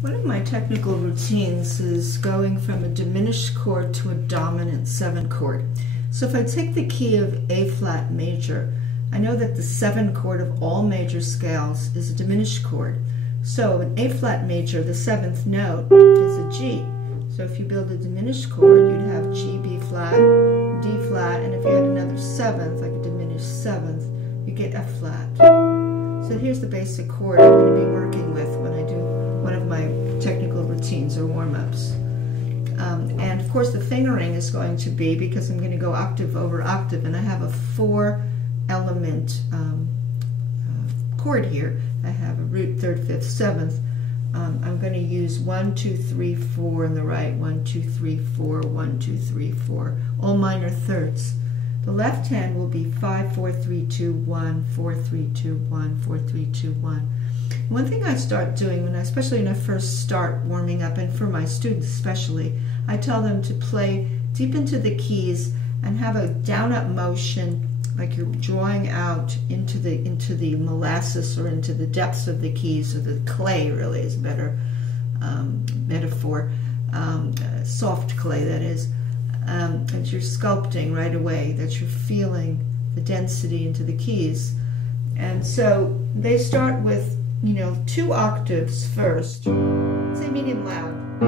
One of my technical routines is going from a diminished chord to a dominant 7 chord. So if I take the key of A flat major, I know that the 7 chord of all major scales is a diminished chord. So in A flat major, the 7th note is a G. So if you build a diminished chord, you'd have G, B flat, D flat, and if you had another 7th, like a diminished 7th, you get F flat. So here's the basic chord I'm going to be working with when I do one of my technical routines or warm-ups. And of course the fingering is going to be, because I'm going to go octave over octave, and I have a 4-element chord here. I have a root, 3rd, 5th, 7th. I'm going to use 1, 2, 3, 4 on the right, 1, 2, 3, 4, 1, 2, 3, 4, all minor thirds. The left hand will be 5, 4, 3, 2, 1, 4, 3, 2, 1, 4, 3, 2, 1. One thing I start doing, especially when I first start warming up, and for my students especially, I tell them to play deep into the keys and have a down-up motion, like you're drawing out into the molasses or into the depths of the keys, or the clay really is a better metaphor, soft clay that is, and you're sculpting right away, that you're feeling the density into the keys. And so they start with 2 octaves first, say medium loud, a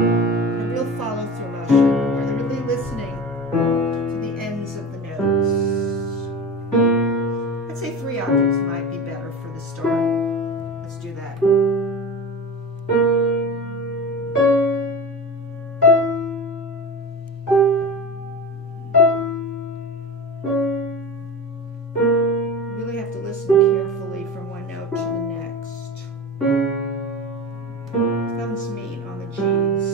real follow through motion, where they're really listening to the ends of the notes. I'd say 3 octaves might be better for the start. Let's do that. You really have to listen carefully from one note to the next. Thumbs meet on the G's,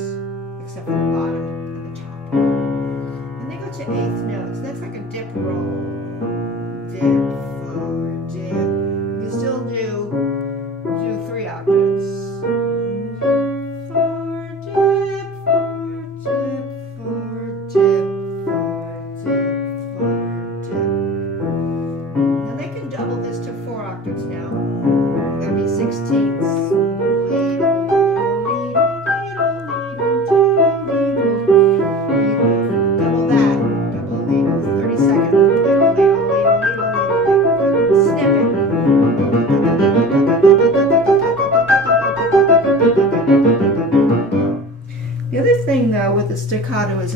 except for the bottom and the top. And they go to 8th notes. That's like a dip roll. Dip, forward, dip. You still do 3 octaves. Forward, dip, forward, dip, forward, dip, forward, dip, forward, dip. Now they can double this to 4 octaves now. That'd be 16ths. The other thing though with the staccato is,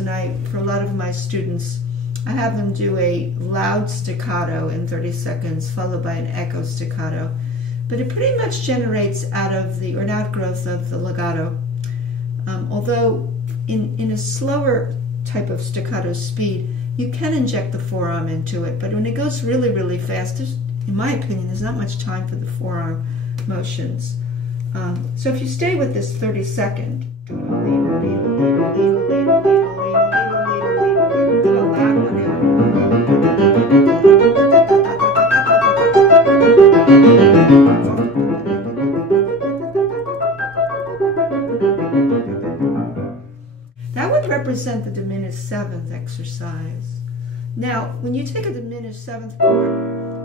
for a lot of my students, I have them do a loud staccato in 30 seconds followed by an echo staccato. But it pretty much generates out of an outgrowth of the legato. Although in a slower type of staccato speed, you can inject the forearm into it, but when it goes really, really fast, in my opinion, there's not much time for the forearm motions. So if you stay with this 30-second, that would represent the diminished 7th exercise. Now, when you take a diminished 7th chord,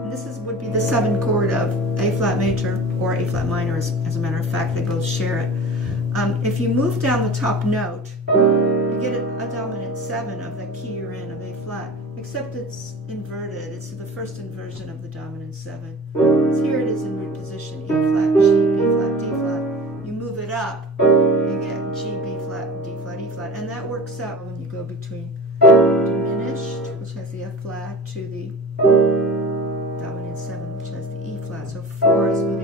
and this would be the 7th chord of A flat major or A flat minor, as a matter of fact, they both share it. If you move down the top note, you get a dominant 7 of the key you're in, of A flat, except it's inverted. It's the first inversion of the dominant 7. Because here it is in root position, E flat, G, B flat, D flat. You move it up, you get G, B flat, D flat, E flat, and that works out when you go between diminished, which has the F flat, to the dominant 7, which has the E flat. So 4 is moved